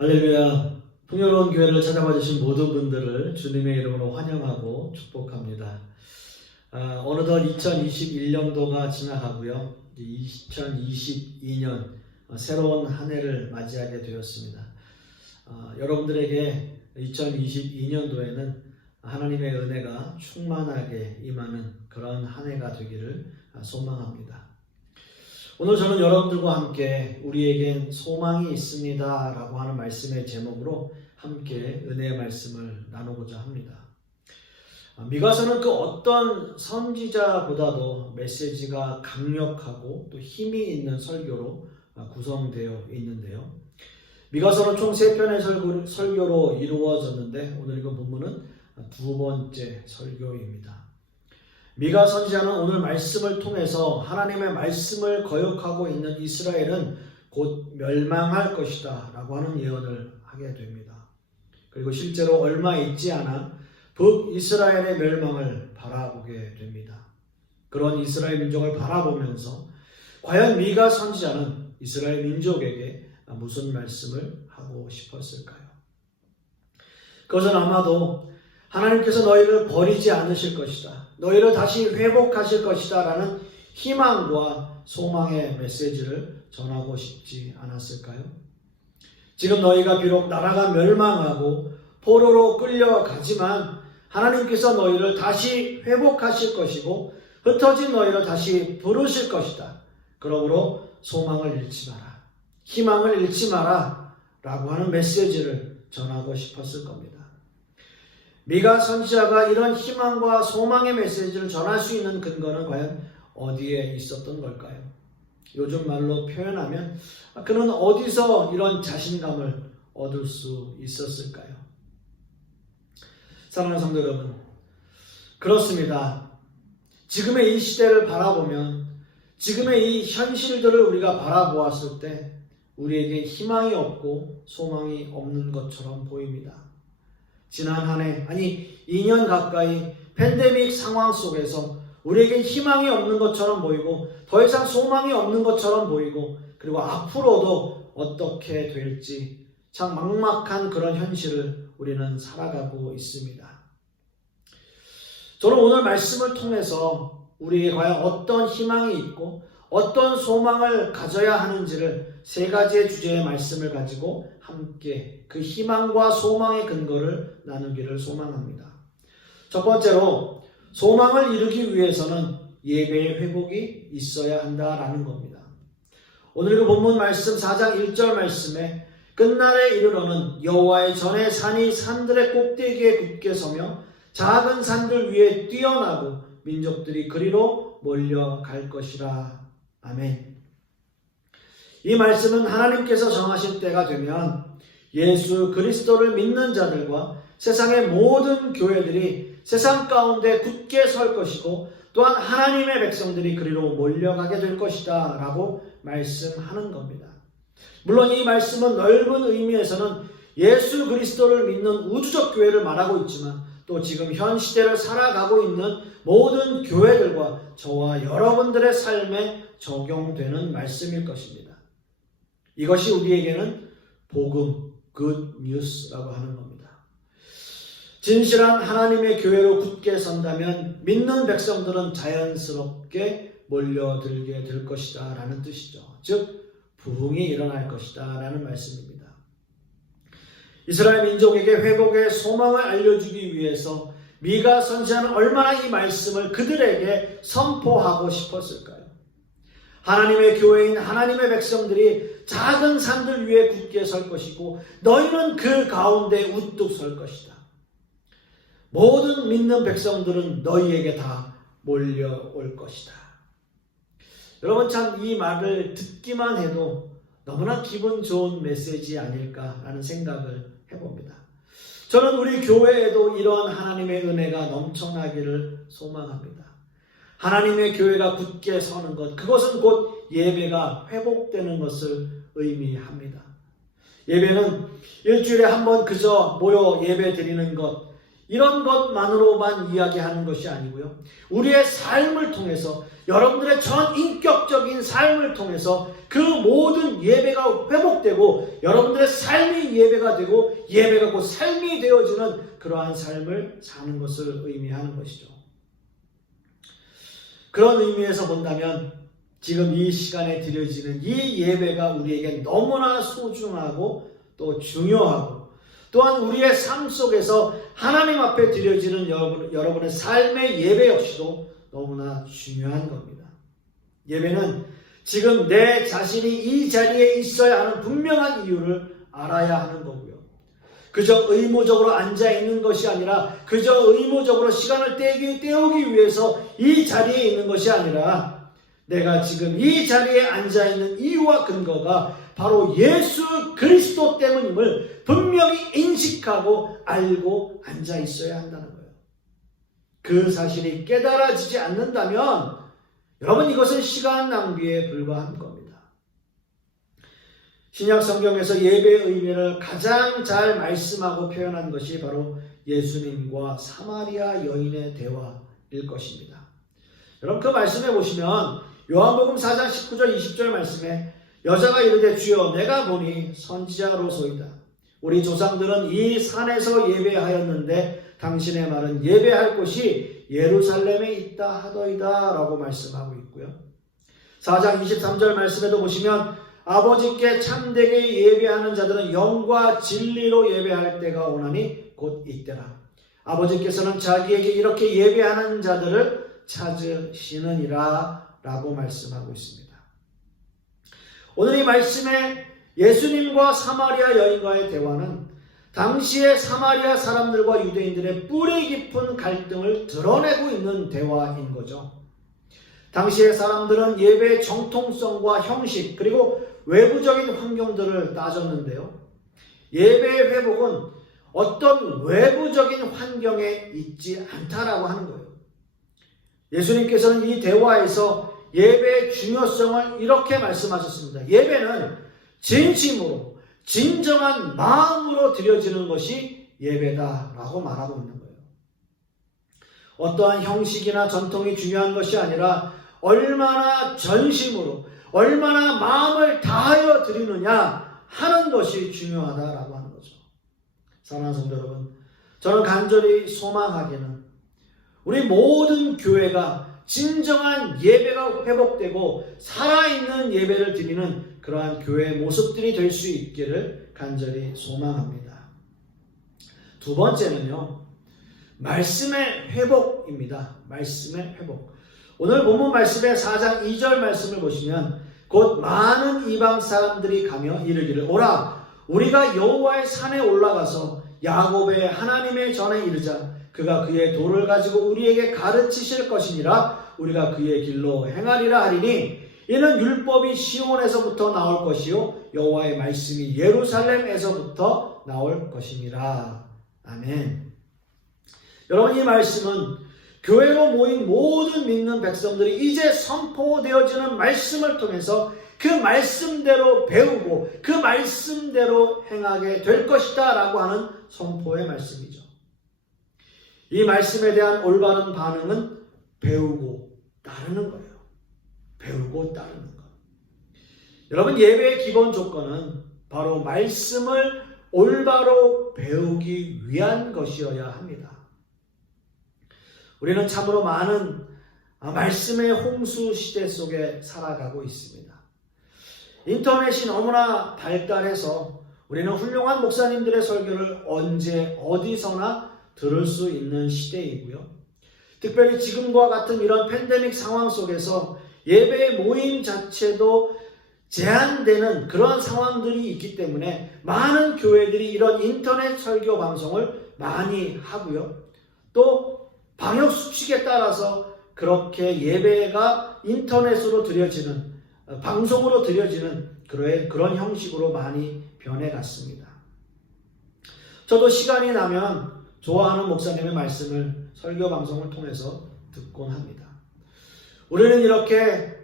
할렐루야. 풍요로운 교회를 찾아봐 주신 모든 분들을 주님의 이름으로 환영하고 축복합니다. 어느덧 2021년도가 지나가고요. 2022년 새로운 한 해를 맞이하게 되었습니다. 여러분들에게 2022년도에는 하나님의 은혜가 충만하게 임하는 그런 한 해가 되기를 소망합니다. 오늘 저는 여러분들과 함께 우리에겐 소망이 있습니다 라고 하는 말씀의 제목으로 함께 은혜의 말씀을 나누고자 합니다. 미가서는 그 어떤 선지자보다도 메시지가 강력하고 또 힘이 있는 설교로 구성되어 있는데요. 미가서는 총 3편의 설교로 이루어졌는데 오늘 이거 본문은 두 번째 설교입니다. 미가 선지자는 오늘 말씀을 통해서 하나님의 말씀을 거역하고 있는 이스라엘은 곧 멸망할 것이다 라고 하는 예언을 하게 됩니다. 그리고 실제로 얼마 있지 않아 북이스라엘의 멸망을 바라보게 됩니다. 그런 이스라엘 민족을 바라보면서 과연 미가 선지자는 이스라엘 민족에게 무슨 말씀을 하고 싶었을까요? 그것은 아마도 하나님께서 너희를 버리지 않으실 것이다. 너희를 다시 회복하실 것이다 라는 희망과 소망의 메시지를 전하고 싶지 않았을까요? 지금 너희가 비록 나라가 멸망하고 포로로 끌려가지만 하나님께서 너희를 다시 회복하실 것이고 흩어진 너희를 다시 부르실 것이다. 그러므로 소망을 잃지 마라. 희망을 잃지 마라 라고 하는 메시지를 전하고 싶었을 겁니다. 미가 선지자가 이런 희망과 소망의 메시지를 전할 수 있는 근거는 과연 어디에 있었던 걸까요? 요즘 말로 표현하면 그는 어디서 이런 자신감을 얻을 수 있었을까요? 사랑하는 성도 여러분, 그렇습니다. 지금의 이 시대를 바라보면 지금의 이 현실들을 우리가 바라보았을 때 우리에게 희망이 없고 소망이 없는 것처럼 보입니다. 지난 한 해, 아니 2년 가까이 팬데믹 상황 속에서 우리에게 희망이 없는 것처럼 보이고 더 이상 소망이 없는 것처럼 보이고 그리고 앞으로도 어떻게 될지 참 막막한 그런 현실을 우리는 살아가고 있습니다. 저는 오늘 말씀을 통해서 우리에게 과연 어떤 희망이 있고 어떤 소망을 가져야 하는지를 3가지의 주제의 말씀을 가지고 함께 그 희망과 소망의 근거를 나누기를 소망합니다. 첫 번째로 소망을 이루기 위해서는 예배의 회복이 있어야 한다라는 겁니다. 오늘 그 본문 말씀 4장 1절 말씀에 끝날에 이르러는 여호와의 전에 산이 산들의 꼭대기에 굳게 서며 작은 산들 위에 뛰어나고 민족들이 그리로 몰려갈 것이라. 아멘. 이 말씀은 하나님께서 정하실 때가 되면 예수 그리스도를 믿는 자들과 세상의 모든 교회들이 세상 가운데 굳게 설 것이고 또한 하나님의 백성들이 그리로 몰려가게 될 것이다 라고 말씀하는 겁니다. 물론 이 말씀은 넓은 의미에서는 예수 그리스도를 믿는 우주적 교회를 말하고 있지만 또 지금 현 시대를 살아가고 있는 모든 교회들과 저와 여러분들의 삶에 적용되는 말씀일 것입니다. 이것이 우리에게는 복음, good news라고 하는 겁니다. 진실한 하나님의 교회로 굳게 선다면 믿는 백성들은 자연스럽게 몰려들게 될 것이다 라는 뜻이죠. 즉 부흥이 일어날 것이다 라는 말씀입니다. 이스라엘 민족에게 회복의 소망을 알려주기 위해서 미가 선지자는 얼마나 이 말씀을 그들에게 선포하고 싶었을까요? 하나님의 교회인 하나님의 백성들이 작은 산들 위에 굳게 설 것이고 너희는 그 가운데 우뚝 설 것이다. 모든 믿는 백성들은 너희에게 다 몰려올 것이다. 여러분 참 이 말을 듣기만 해도 너무나 기분 좋은 메시지 아닐까라는 생각을 해봅니다. 저는 우리 교회에도 이런 하나님의 은혜가 넘쳐나기를 소망합니다. 하나님의 교회가 굳게 서는 것, 그것은 곧 예배가 회복되는 것을 의미합니다. 예배는 일주일에 한 번 그저 모여 예배 드리는 것, 이런 것만으로만 이야기하는 것이 아니고요. 우리의 삶을 통해서, 여러분들의 전 인격적인 삶을 통해서 그 모든 예배가 회복되고 여러분들의 삶이 예배가 되고 예배가 곧 삶이 되어지는 그러한 삶을 사는 것을 의미하는 것이죠. 그런 의미에서 본다면 지금 이 시간에 드려지는 이 예배가 우리에게 너무나 소중하고 또 중요하고, 또한 우리의 삶 속에서 하나님 앞에 드려지는 여러분의 삶의 예배 역시도 너무나 중요한 겁니다. 예배는 지금 내 자신이 이 자리에 있어야 하는 분명한 이유를 알아야 하는 거고요. 그저 의무적으로 앉아있는 것이 아니라, 그저 의무적으로 시간을 때우기 위해서 이 자리에 있는 것이 아니라, 내가 지금 이 자리에 앉아있는 이유와 근거가 바로 예수 그리스도 때문임을 분명히 인식하고 알고 앉아있어야 한다는 거예요. 그 사실이 깨달아지지 않는다면 여러분, 이것은 시간 낭비에 불과한 겁니다. 신약 성경에서 예배의 의미를 가장 잘 말씀하고 표현한 것이 바로 예수님과 사마리아 여인의 대화일 것입니다. 여러분, 그 말씀에 보시면 요한복음 4장 19절 20절 말씀에 여자가 이르되 주여 내가 보니 선지자로소이다. 우리 조상들은 이 산에서 예배하였는데 당신의 말은 예배할 곳이 예루살렘에 있다 하더이다 라고 말씀하고 있고요. 4장 23절 말씀에도 보시면 아버지께 참되게 예배하는 자들은 영과 진리로 예배할 때가 오나니 곧 이때라. 아버지께서는 자기에게 이렇게 예배하는 자들을 찾으시느니라 라고 말씀하고 있습니다. 오늘 이 말씀에 예수님과 사마리아 여인과의 대화는 당시의 사마리아 사람들과 유대인들의 뿌리 깊은 갈등을 드러내고 있는 대화인 거죠. 당시의 사람들은 예배의 정통성과 형식 그리고 외부적인 환경들을 따졌는데요. 예배의 회복은 어떤 외부적인 환경에 있지 않다라고 하는 거예요. 예수님께서는 이 대화에서 예배의 중요성을 이렇게 말씀하셨습니다. 예배는 진심으로 진정한 마음으로 드려지는 것이 예배다라고 말하고 있는 거예요. 어떠한 형식이나 전통이 중요한 것이 아니라 얼마나 전심으로, 얼마나 마음을 다하여 드리느냐 하는 것이 중요하다라고 하는 거죠. 사랑하는 성도 여러분, 저는 간절히 소망하기는 우리 모든 교회가 진정한 예배가 회복되고 살아있는 예배를 드리는 그러한 교회의 모습들이 될 수 있기를 간절히 소망합니다. 두 번째는요, 말씀의 회복입니다. 말씀의 회복. 오늘 본문 말씀의 4장 2절 말씀을 보시면 곧 많은 이방 사람들이 가며 이르기를 오라 우리가 여호와의 산에 올라가서 야곱의 하나님의 전에 이르자 그가 그의 도를 가지고 우리에게 가르치실 것이니라 우리가 그의 길로 행하리라 하리니 이는 율법이 시온에서부터 나올 것이요 여호와의 말씀이 예루살렘에서부터 나올 것이니라. 아멘. 여러분, 이 말씀은 교회로 모인 모든 믿는 백성들이 이제 선포되어지는 말씀을 통해서 그 말씀대로 배우고 그 말씀대로 행하게 될 것이다 라고 하는 선포의 말씀이죠. 이 말씀에 대한 올바른 반응은 배우고 따르는 거예요. 배우고 따르는 것. 여러분, 예배의 기본 조건은 바로 말씀을 올바로 배우기 위한 것이어야 합니다. 우리는 참으로 많은 말씀의 홍수 시대 속에 살아가고 있습니다. 인터넷이 너무나 발달해서 우리는 훌륭한 목사님들의 설교를 언제 어디서나 들을 수 있는 시대이고요. 특별히 지금과 같은 이런 팬데믹 상황 속에서 예배의 모임 자체도 제한되는 그런 상황들이 있기 때문에 많은 교회들이 이런 인터넷 설교 방송을 많이 하고요. 또 방역 수칙에 따라서 그렇게 예배가 인터넷으로 드려지는, 방송으로 드려지는 그런 형식으로 많이 변해갔습니다. 저도 시간이 나면 좋아하는 목사님의 말씀을 설교 방송을 통해서 듣곤 합니다. 우리는 이렇게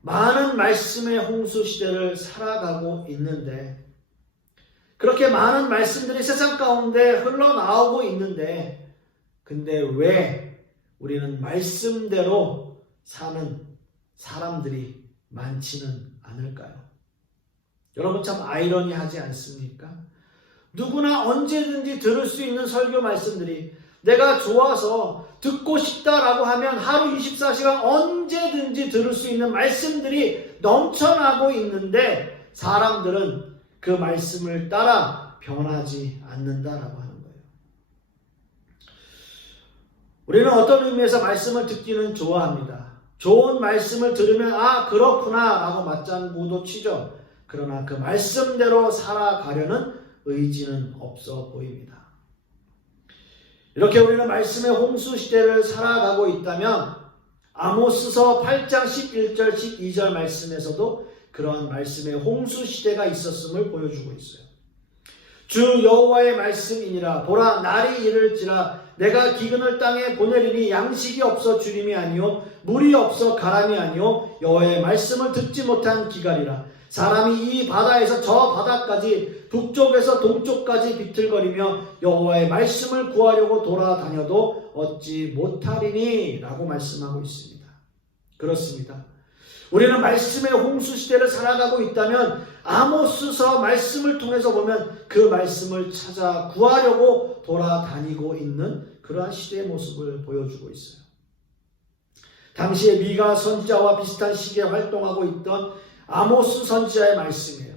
많은 말씀의 홍수 시대를 살아가고 있는데, 그렇게 많은 말씀들이 세상 가운데 흘러나오고 있는데 근데 왜 우리는 말씀대로 사는 사람들이 많지는 않을까요? 여러분 참 아이러니하지 않습니까? 누구나 언제든지 들을 수 있는 설교 말씀들이 내가 좋아서 듣고 싶다라고 하면 하루 24시간 언제든지 들을 수 있는 말씀들이 넘쳐나고 있는데 사람들은 그 말씀을 따라 변하지 않는다라고 하는 거예요. 우리는 어떤 의미에서 말씀을 듣기는 좋아합니다. 좋은 말씀을 들으면 아 그렇구나 라고 맞장구도 치죠. 그러나 그 말씀대로 살아가려는 의지는 없어 보입니다. 이렇게 우리는 말씀의 홍수 시대를 살아가고 있다면 아모스서 8장 11절 12절 말씀에서도 그러한 말씀의 홍수 시대가 있었음을 보여주고 있어요. 주 여호와의 말씀이니라 보라 날이 이를지라 내가 기근을 땅에 보내리니 양식이 없어 주림이 아니요 물이 없어 가람이 아니요 여호와의 말씀을 듣지 못한 기갈이라. 사람이 이 바다에서 저 바다까지 북쪽에서 동쪽까지 비틀거리며 여호와의 말씀을 구하려고 돌아다녀도 얻지 못하리니 라고 말씀하고 있습니다. 그렇습니다. 우리는 말씀의 홍수 시대를 살아가고 있다면 아모스서 말씀을 통해서 보면 그 말씀을 찾아 구하려고 돌아다니고 있는 그러한 시대의 모습을 보여주고 있어요. 당시에 미가 선지자와 비슷한 시기에 활동하고 있던 아모스 선지자의 말씀이에요.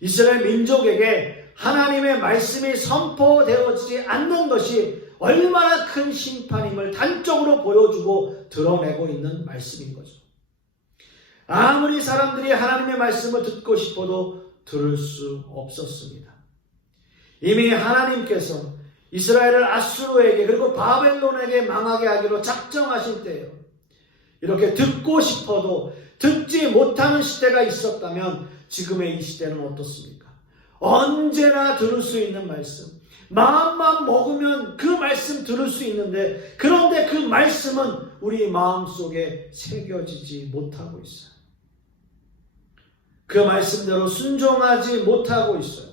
이스라엘 민족에게 하나님의 말씀이 선포되어지지 않는 것이 얼마나 큰 심판임을 단적으로 보여주고 드러내고 있는 말씀인 거죠. 아무리 사람들이 하나님의 말씀을 듣고 싶어도 들을 수 없었습니다. 이미 하나님께서 이스라엘을 아수르에게 그리고 바벨론에게 망하게 하기로 작정하신 때예요. 이렇게 듣고 싶어도 듣지 못하는 시대가 있었다면 지금의 이 시대는 어떻습니까? 언제나 들을 수 있는 말씀, 마음만 먹으면 그 말씀 들을 수 있는데 그런데 그 말씀은 우리 마음속에 새겨지지 못하고 있어요. 그 말씀대로 순종하지 못하고 있어요.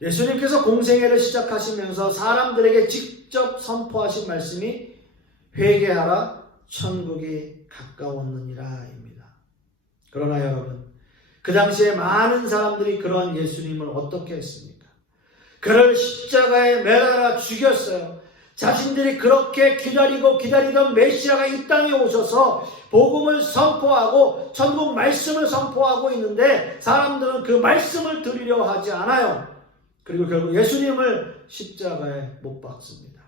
예수님께서 공생애를 시작하시면서 사람들에게 직접 선포하신 말씀이 회개하라 천국이 가까웠느니라입니다. 그러나 여러분 그 당시에 많은 사람들이 그런 예수님을 어떻게 했습니까? 그를 십자가에 매달아 죽였어요. 자신들이 그렇게 기다리던 메시아가 이 땅에 오셔서 복음을 선포하고 천국 말씀을 선포하고 있는데 사람들은 그 말씀을 들으려 하지 않아요. 그리고 결국 예수님을 십자가에 못 박습니다.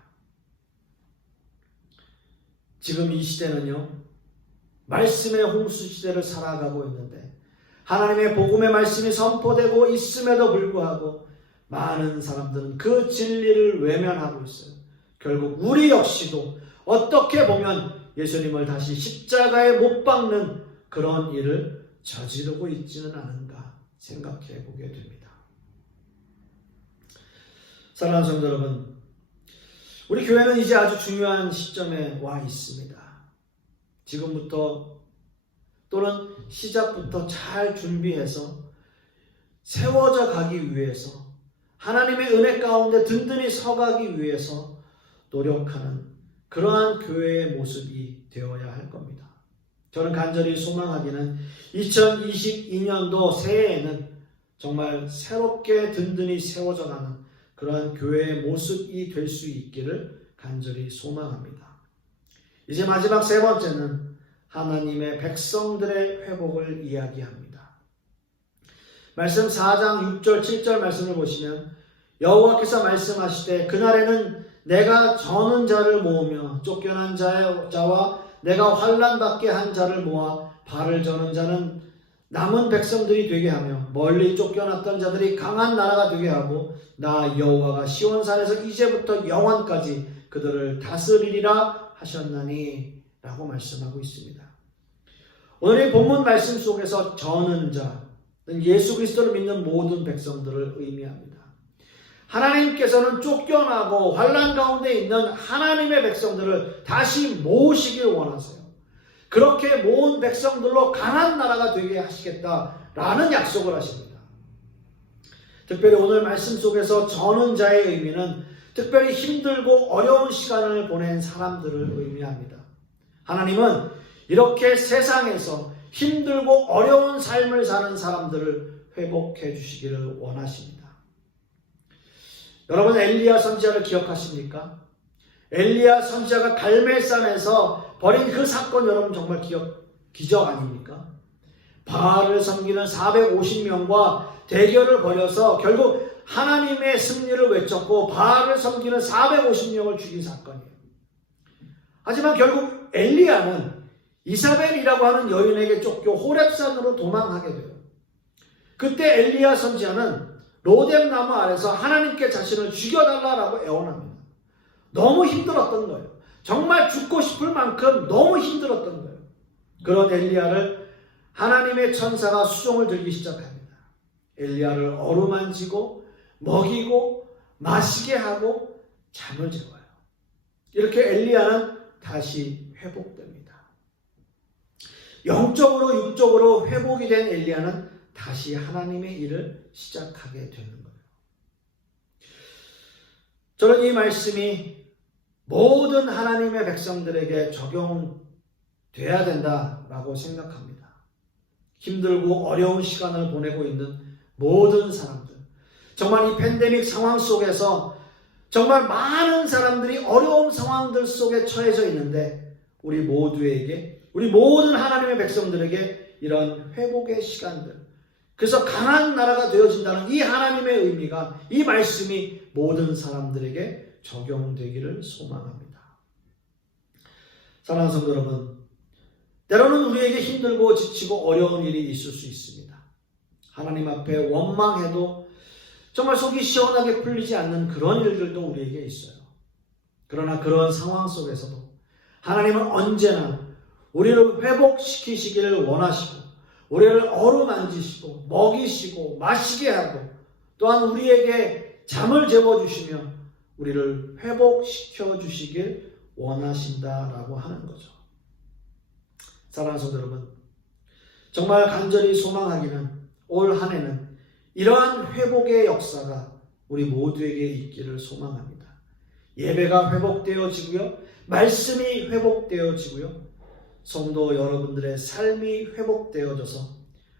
지금 이 시대는요, 말씀의 홍수 시대를 살아가고 있는데 하나님의 복음의 말씀이 선포되고 있음에도 불구하고 많은 사람들은 그 진리를 외면하고 있어요. 결국 우리 역시도 어떻게 보면 예수님을 다시 십자가에 못 박는 그런 일을 저지르고 있지는 않은가 생각해 보게 됩니다. 사랑하는 성도 여러분, 우리 교회는 이제 아주 중요한 시점에 와 있습니다. 지금부터 또는 시작부터 잘 준비해서 세워져 가기 위해서 하나님의 은혜 가운데 든든히 서가기 위해서 노력하는 그러한 교회의 모습이 되어야 할 겁니다. 저는 간절히 소망하기는 2022년도 새해에는 정말 새롭게 든든히 세워져 가는 그러한 교회의 모습이 될 수 있기를 간절히 소망합니다. 이제 마지막 세 번째는 하나님의 백성들의 회복을 이야기합니다. 말씀 4장 6절 7절 말씀을 보시면 여호와께서 말씀하시되 그날에는 내가 저는 자를 모으며 쫓겨난 자와 내가 환난받게 한 자를 모아 발을 저는 자는 남은 백성들이 되게 하며 멀리 쫓겨났던 자들이 강한 나라가 되게 하고 나 여호와가 시온산에서 이제부터 영원까지 그들을 다스리리라 하셨나니 라고 말씀하고 있습니다. 오늘의 본문 말씀 속에서 저는 자는 예수 그리스도를 믿는 모든 백성들을 의미합니다. 하나님께서는 쫓겨나고 환난 가운데 있는 하나님의 백성들을 다시 모으시길 원하세요. 그렇게 모은 백성들로 강한 나라가 되게 하시겠다라는 약속을 하십니다. 특별히 오늘 말씀 속에서 저는 자의 의미는 특별히 힘들고 어려운 시간을 보낸 사람들을 의미합니다. 하나님은 이렇게 세상에서 힘들고 어려운 삶을 사는 사람들을 회복해 주시기를 원하십니다. 여러분, 엘리야 선지자를 기억하십니까? 엘리야 선지자가 갈멜산에서 벌인 그 사건, 여러분 정말 기적 아닙니까? 바알을 섬기는 450명과 대결을 벌여서 결국 하나님의 승리를 외쳤고 바알을 섬기는 450명을 죽인 사건이에요. 하지만 결국 엘리야는 이사벨이라고 하는 여인에게 쫓겨 호렙산으로 도망하게 돼요. 그때 엘리야 선지자는 로뎀나무 아래서 하나님께 자신을 죽여달라고 애원합니다. 너무 힘들었던 거예요. 정말 죽고 싶을 만큼 너무 힘들었던 거예요. 그런 엘리야를 하나님의 천사가 수종을 들기 시작합니다. 엘리야를 어루만지고 먹이고 마시게 하고 잠을 재워요. 이렇게 엘리야는 다시 회복됩니다. 영적으로 육적으로 회복이 된 엘리야는 다시 하나님의 일을 시작하게 되는 거예요. 저는 이 말씀이 모든 하나님의 백성들에게 적용돼야 된다라고 생각합니다. 힘들고 어려운 시간을 보내고 있는 모든 사람들, 정말 이 팬데믹 상황 속에서 정말 많은 사람들이 어려운 상황들 속에 처해져 있는데 우리 모두에게, 우리 모든 하나님의 백성들에게 이런 회복의 시간들, 그래서 강한 나라가 되어진다는 이 하나님의 의미가, 이 말씀이 모든 사람들에게 적용되기를 소망합니다. 사랑하는 성도 여러분, 때로는 우리에게 힘들고 지치고 어려운 일이 있을 수 있습니다. 하나님 앞에 원망해도 정말 속이 시원하게 풀리지 않는 그런 일들도 우리에게 있어요. 그러나 그런 상황 속에서도 하나님은 언제나 우리를 회복시키시기를 원하시고 우리를 어루만지시고 먹이시고 마시게 하고 또한 우리에게 잠을 재워주시며 우리를 회복시켜 주시길 원하신다라고 하는 거죠. 사랑하는 성도 여러분, 정말 간절히 소망하기는 올 한 해는 이러한 회복의 역사가 우리 모두에게 있기를 소망합니다. 예배가 회복되어지고요, 말씀이 회복되어지고요, 성도 여러분들의 삶이 회복되어져서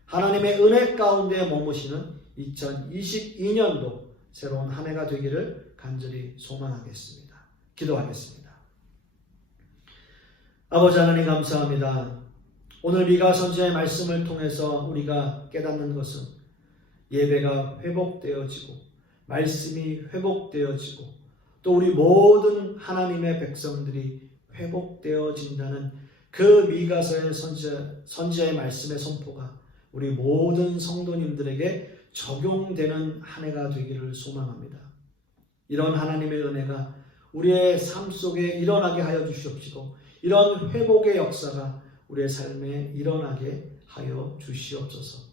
하나님의 은혜 가운데 머무시는 2022년도 새로운 한 해가 되기를 간절히 소망하겠습니다. 기도하겠습니다. 아버지 하나님 감사합니다. 오늘 미가 선지자의 말씀을 통해서 우리가 깨닫는 것은 예배가 회복되어지고 말씀이 회복되어지고 또 우리 모든 하나님의 백성들이 회복되어진다는 그 미가서의 선지자의 말씀의 선포가 우리 모든 성도님들에게 적용되는 한 해가 되기를 소망합니다. 이런 하나님의 은혜가 우리의 삶 속에 일어나게 하여 주시옵시고 이런 회복의 역사가 우리의 삶에 일어나게 하여 주시옵소서.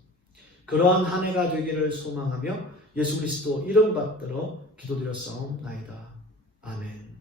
그러한 한 해가 되기를 소망하며 예수 그리스도 이름 받들어 기도드렸사옵나이다. 아멘.